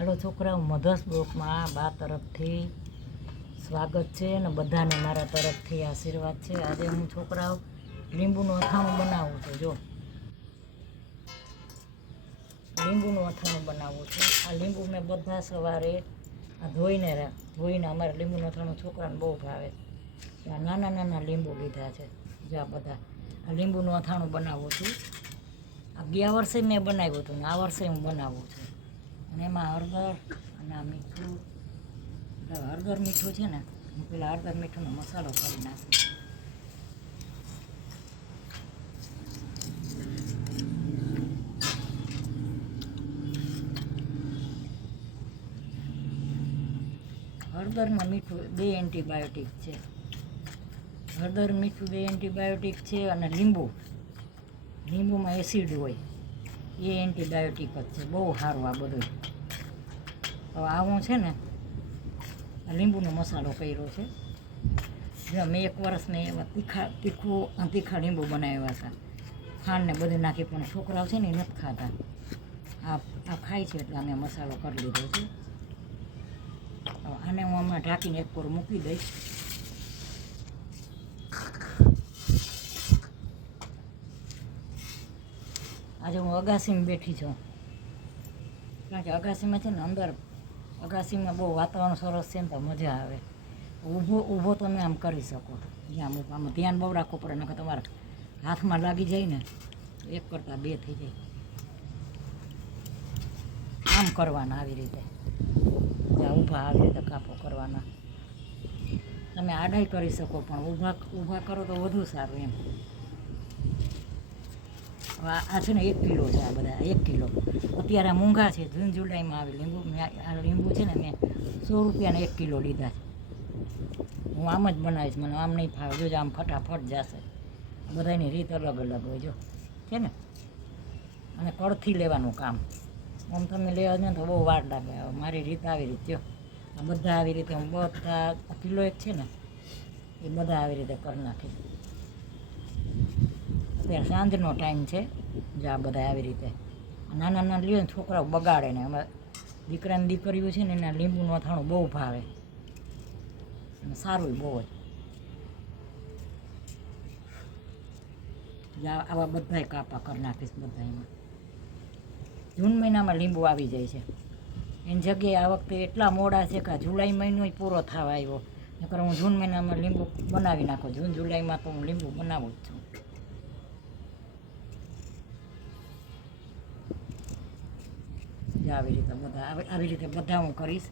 હાલો છોકરાઓ, મધર્સ બ્લોકમાં બા તરફથી સ્વાગત છે અને બધાને મારા તરફથી આશીર્વાદ છે. આજે હું છોકરાઓ લીંબુનું અથાણું બનાવું છું. જો લીંબુનું અથાણું બનાવું છું. આ લીંબુ મેં બધા સવારે ધોઈને અમારે લીંબુનું અથાણું છોકરાને બહુ ભાવે. આ નાના નાના લીંબુ લીધા છે. જો આ બધા આ લીંબુનું અથાણું બનાવું છું. આ ગયા વર્ષે મેં બનાવ્યું હતું ને આ વર્ષે હું બનાવું છું. અને એમાં હળદર અને આ મીઠું, હળદર મીઠું છે ને, હું પેલા હળદર મીઠુંનો મસાલો કરી નાખું. હળદરમાં મીઠું 2 એન્ટીબાયોટિક છે. હળદર મીઠું 2 એન્ટીબાયોટિક છે અને લીંબુમાં એસિડ હોય એ એન્ટીબાયોટિક જ છે. બહુ સારું આ બધું. હવે આવું છે ને, આ લીંબુનો મસાલો કર્યો છે. જો મેં 1 વર્ષ મેં એવા તીખા લીંબુ બનાવ્યા હતા. ખાંડને બધું નાખી, પણ છોકરાઓ છે ને એ નથી ખાતા. આ ખાય છે એટલે અમે મસાલો કરી લીધો છે. આને હું આમાં ઢાંકીને એક કોર મૂકી દઈશ. આજે હું અગાસીમાં બેઠી છું, કારણ કે અગાસીમાં છે ને અંદર અગાસીમાં બહુ વાતાવરણ સરસ છે ને તો મજા આવે. ઊભો તમે આમ કરી શકો. જ્યાં આમાં ધ્યાન બહુ રાખવું પડે, નકર તમારા હાથમાં લાગી જાય ને 1 કરતાં 2 થઈ જાય. આમ કરવાના, આવી રીતે જ્યાં ઊભા આવી રીતે કાપો કરવાના. તમે આડાઈ કરી શકો, પણ ઊભા કરો તો વધુ સારું એમ. આ છે ને 1 કિલો છે. આ બધા 1 કિલો અત્યારે મોંઘા છે. જૂન જુલાઈમાં આવે લીંબુ. આ લીંબુ છે ને મેં 100 રૂપિયાના 1 કિલો લીધા છે. હું આમ જ બનાવીશ, મને આમ નહીં ફાવે. જોજો આમ ફટાફટ જશે. બધાની રીત અલગ અલગ હોય જો છે ને. અને કળથી લેવાનું કામ. આમ તમે લેવા ને તો બહુ વાર લાગે. મારી રીત આવી રીતે જો આ બધા આવી રીતે હું બધા કિલો 1 છે ને એ બધા આવી રીતે કરી નાખીશ. અત્યારે સાંજનો ટાઈમ છે. જો આ બધા આવી રીતે નાના નાના લ્યો ને છોકરાઓ બગાડે ને. અમે દીકરાની દીકરીઓ છે ને એના લીંબુનું અથાણું બહુ ભાવે અને સારું બહુ જ. આવા બધાય કાપા કરી નાખીશ બધા એમાં. જૂન મહિનામાં લીંબુ આવી જાય છે. એની જગ્યાએ આ વખતે એટલા મોડા છે કે જુલાઈ મહિનો પૂરો થવા આવ્યો. નકર હું જૂન મહિનામાં લીંબુ બનાવી નાખું. જૂન જુલાઈમાં તો હું લીંબુ બનાવું જ છું. આવી રીતે બધા હું કરીશ.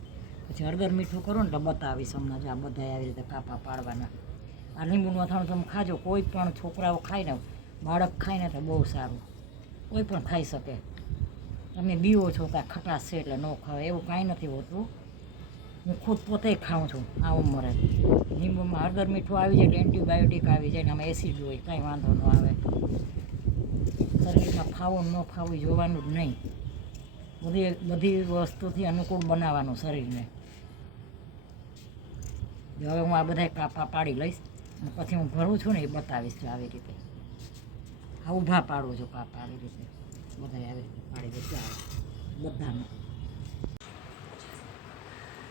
પછી હળદર મીઠું કરું ને તો બતાવીશ હમણાં. જો આ બધા આવી રીતે કાપા પાડવાના. આ લીંબુનું અથાણું તમે ખાજો. કોઈ પણ છોકરાઓ ખાય ને, બાળક ખાય ને તો બહુ સારું. કોઈ પણ ખાઈ શકે. તમે બીવો છો ત્યાં ખટાશ છે એટલે ન ખાવે એવું કાંઈ નથી હોતું. હું ખુદ પોતે ખાઉં છું આ ઉંમરે. લીંબુમાં હળદર મીઠું આવી જાય એટલે એન્ટીબાયોટિક આવી જાય ને આમાં એસિડ હોય, કાંઈ વાંધો ન આવે. શરીરમાં ફાવું ન ફાવું જોવાનું જ નહીં. બધી વસ્તુથી અનુકૂળ બનાવવાનું શરીરને. હવે હું આ બધા કાપા પાડી લઈશ અને પછી હું ભરું છું ને એ બતાવીશ. આવી રીતે આ ઊભા પાડું છું કાપા. આવી રીતે બધા આવી રીતે પાડી દઈશ બધાને.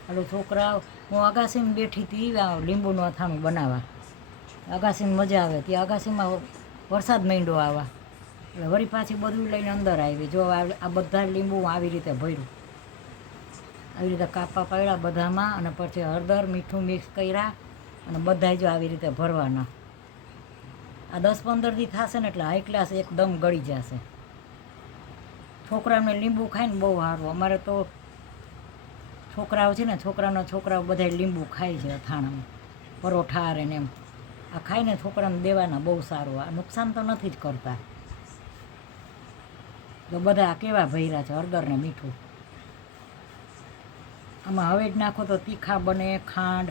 હાલો છોકરાઓ, હું અગાસીમાં બેઠી હતી લીંબુનું અથાણું બનાવવા. અગાસીમાં મજા આવે. ત્યાં અગાસીમાં વરસાદ માંડ્યો આવવા એટલે વળી પાછી બધું લઈને અંદર આવી. જો આ બધા લીંબુ આવી રીતે ભર્યું. આવી રીતે કાપા પાડ્યા બધામાં અને પછી હળદર મીઠું મિક્સ કર્યા અને બધા જો આવી રીતે ભરવાના. આ 10-15 દી થશે ને એટલે હાઈ ક્લાસ એકદમ ગળી જશે. છોકરાઓને લીંબુ ખાય ને બહુ સારું. અમારે તો છોકરાઓ છે ને, છોકરાઓ બધા લીંબુ ખાય છે અથાણામાં. પરોઠા હારે ને એમ આ ખાઈને છોકરાને દેવાના બહુ સારું. આ નુકસાન તો નથી જ કરતા. તો બધા કેવા ભર્યા છે હળદર ને મીઠું. આમાં હવે જ નાખો તો તીખા બને, ખાંડ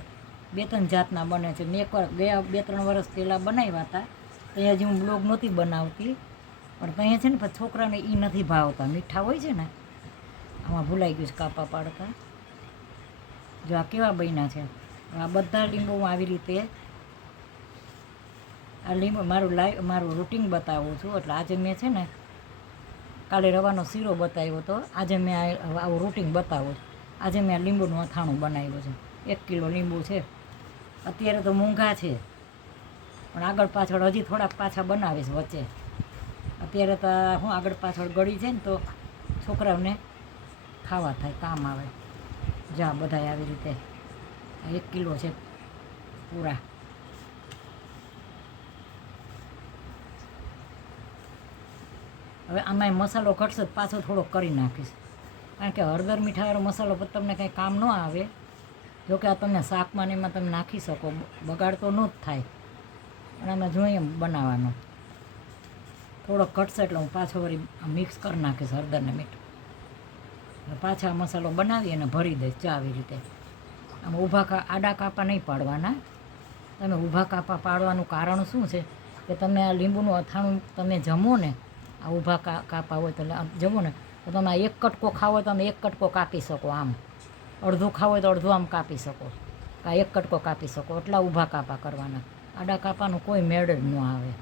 2-3 જાતના બને છે. મેં ગયા 2-3 વર્ષ પહેલાં બનાવ્યા હતા. ત્યાં હજી હું બ્લોગ નહોતી બનાવતી, પણ ત્યાં છે ને પછી છોકરાને એ નથી ભાવતા. મીઠા હોય છે ને, આમાં ભૂલાઈ ગયું છે કાપા પાડતા. જો આ કેવા બન્યા છે. આ બધા લીંબુ આવી રીતે આ લીંબુ મારું રૂટીન બતાવું છું. એટલે આજે મેં છે ને કાલે રવાનો શીરો બતાવ્યો હતો, આજે મેં આવું રૂટિન બતાવું છું. આજે મેં લીંબુનું અથાણું બનાવ્યું છે. 1 કિલો લીંબુ છે. અત્યારે તો મોંઘા છે, પણ આગળ પાછળ હજી થોડાક પાછા બનાવીશ વચ્ચે. અત્યારે તો હું આગળ પાછળ ગળી છે ને તો છોકરાઓને ખાવા થાય, કામ આવે. જા બધાય આવી રીતે 1 કિલો છે પૂરા. હવે આમાં મસાલો ઘટશે તો પાછો થોડોક કરી નાખીશ, કારણ કે હળદર મીઠાવાળો મસાલો પછી તમને કંઈ કામ ન આવે. જોકે આ તમે શાકમાં ને એમાં તમે નાખી શકો, બગાડ તો ન જ થાય. પણ આમાં જોઈએ એમ બનાવવાનો થોડોક ઘટશે એટલે હું પાછો વળી મિક્સ કરી નાખીશ હળદર ને મીઠું. પાછા મસાલો બનાવી અને ભરી દઈશ ચા આવી રીતે. આમાં ઊભા આડા કાપા નહીં પાડવાના. તમે ઊભા કાપા પાડવાનું કારણ શું છે કે તમે આ લીંબુનું અથાણું તમે જમો ને, આ ઊભા કાપા હોય તો જમો ને તો તમે આ 1 કટકો ખાવો હોય તો તમે 1 કટકો કાપી શકો, આમ અડધું ખાવો હોય તો અડધું આમ કાપી શકો, આ 1 કટકો કાપી શકો. એટલા ઊભા કાપા કરવાના. આડા કાપાનું કોઈ મેળ જ ન આવે.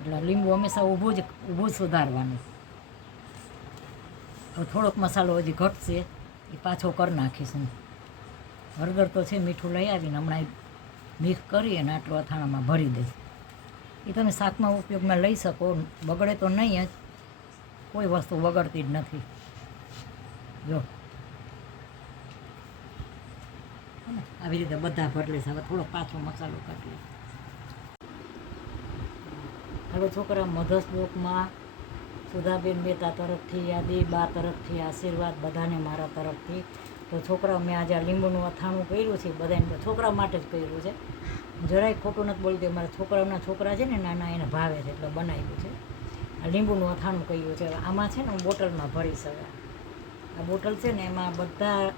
એટલે લીંબુ હંમેશા ઊભું જ સુધારવાનું. તો થોડોક મસાલો હજી ઘટશે એ પાછો કરી નાખીશ હું. હળદર તો છે, મીઠું લઈ આવીને હમણાં મિક્સ કરી અને આટલું અથાણામાં ભરી દઈશ. એ તમે શાકમાં ઉપયોગમાં લઈ શકો, બગડે તો નહીં જ, કોઈ વસ્તુ બગડતી જ નથી. જો આવી રીતે બધા ભરી લઈશ. હવે થોડોક પાછો મસાલો કાઢી. હવે છોકરા મધર્સ બ્લોકમાં સુધાબેન મહેતા તરફથી, યાદી બા તરફથી આશીર્વાદ, બધાને મારા તરફથી. તો છોકરાઓ મેં આજે આ લીંબુનું અથાણું કર્યું છે, બધાને છોકરા માટે જ કર્યું છે. જરાય ખોટું નથી બોલતી. મારા છોકરાઓના છોકરા છે ને નાના, એને ભાવે છે એટલે બનાવ્યું છે. આ લીંબુનું અથાણું કર્યું છે. આમાં છે ને હું બોટલમાં ભરીશ. હવે આ બોટલ છે ને એમાં બધા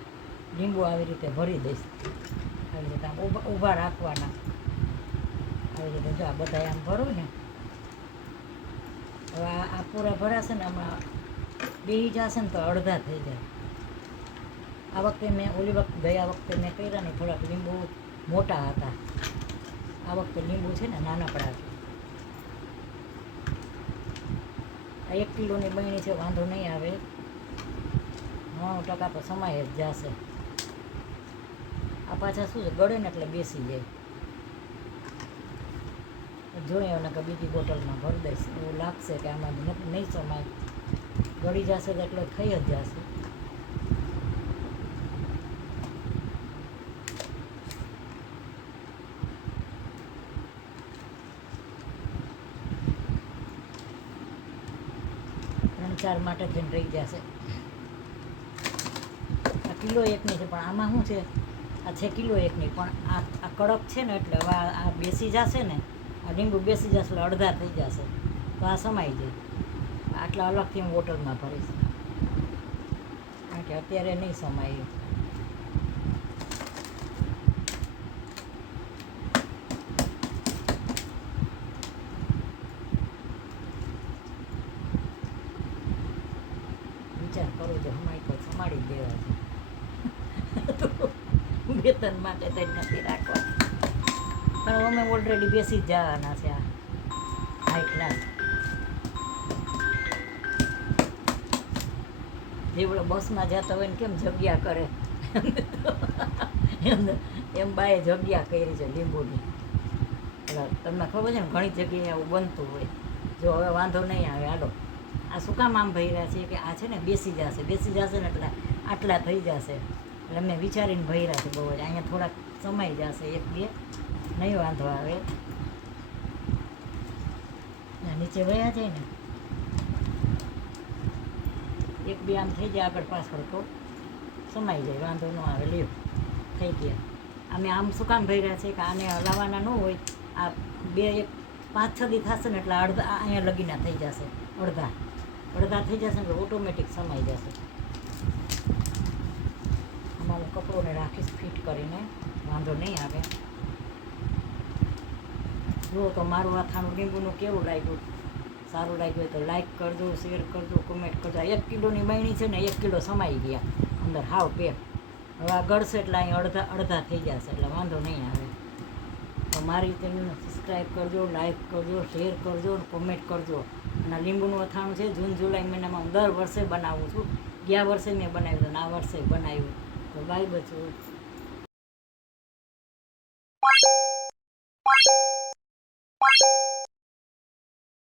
લીંબુ આવી રીતે ભરી દઈશ. આવી રીતે આમ ઊભા રાખવાના. આવી રીતે જો આ બધા આમ ભરું ને. હવે આ પૂરા ભરાશે ને આમાં બેસી જશે ને તો અડધા થઈ જાય. આ વખતે મેં ઓલી વખતે ગયા વખતે મેં કર્યા ને થોડાક લીંબુ મોટા હતા. આ વખતે લીંબુ છે ને નાનકડા છે. આ 1 કિલોની બહેણી છે, વાંધો નહીં આવે. 90% તો સમાય જ જશે. આ પાછા શું છે, ગળે ને એટલે બેસી જાય. જોઈએ ને કે બીજી બોટલમાં ભરી દઈશ. એવું લાગશે કે આમાં નહીં સમાય, ગળી જશે તો એટલે થઈ જ જશે. ચાર માટે થઈને રહી જશે. આ કિલો 1ની છે, પણ આમાં શું છે, આ છે કિલો 1ની, પણ આ કડક છે ને એટલે હવે આ બેસી જશે ને, આ લીંબુ બેસી જશે એટલે અડધા થઈ જશે તો આ સમાઈ જાય. આટલા અલગથી હું બોટલમાં ભરીશ, કારણ કે અત્યારે નહીં સમાય. વિચાર કરું છું હમણાં તો સમાડી દેવા છે. વેતન માટે તો નથી રાખવા, પણ અમે ઓલરેડી બેસી જ જવાના છે. આ હાઈ ક્લાસ જેવડો બસમાં જતા હોય ને કેમ જગ્યા કરે એમ બાએ જગ્યા કરી છે લીંબુની. એટલે તમને ખબર છે ને ઘણી જગ્યાએ આવું બનતું હોય. જો હવે વાંધો નહીં આવે. હાલો આ શું કામ આમ ભર્યા છે કે આ છે ને બેસી જશે ને એટલે આટલા થઈ જશે. એટલે મેં વિચારીને ભર્યા છે બહુ જ. અહીંયા થોડાક સમાઈ જશે, 1-2 નહીં વાંધો આવે. નીચે વયા જાય ને 1-2 આમ થઈ જાય આગળ પાછળ તો સમાઈ જાય, વાંધો ન આવે. લ્યો થઈ ગયા. અમે આમ શું કામ ભર્યા છે કે આને હલાવવાના ન હોય. આ 5-6 દી થશે ને એટલે અડધા અહીંયા લગીના થઈ જશે. અડધા થઈ જશે ને ઓટોમેટિક સમાઈ જશે. આમાં હું કપડોને રાખીશ ફિટ કરીને, વાંધો નહીં આવે. જુઓ તો મારું અથાણું લીંબુનું કેવું લાગ્યું. સારું લાગ્યું હોય તો લાઈક કરજો, શેર કરજો, કમેન્ટ કરજો. 1 કિલોની બહેણી છે ને 1 કિલો સમાઈ ગયા અંદર હાવ પેક. હવે આ ગળશે એટલે અહીં અડધા થઈ જશે એટલે વાંધો નહીં આવે. તો મારી ચેનલને સબસ્ક્રાઈબ કરજો, લાઈક કરજો, શેર કરજો, કમેન્ટ કરજો. અને આ લીંબુનું અથાણું છે જૂન જુલાઈ મહિનામાં હું દર વર્ષે બનાવું છું. ગયા વર્ષે મેં બનાવ્યું હતું અને આ વર્ષે બનાવ્યું. તો બાય બચ્ચો.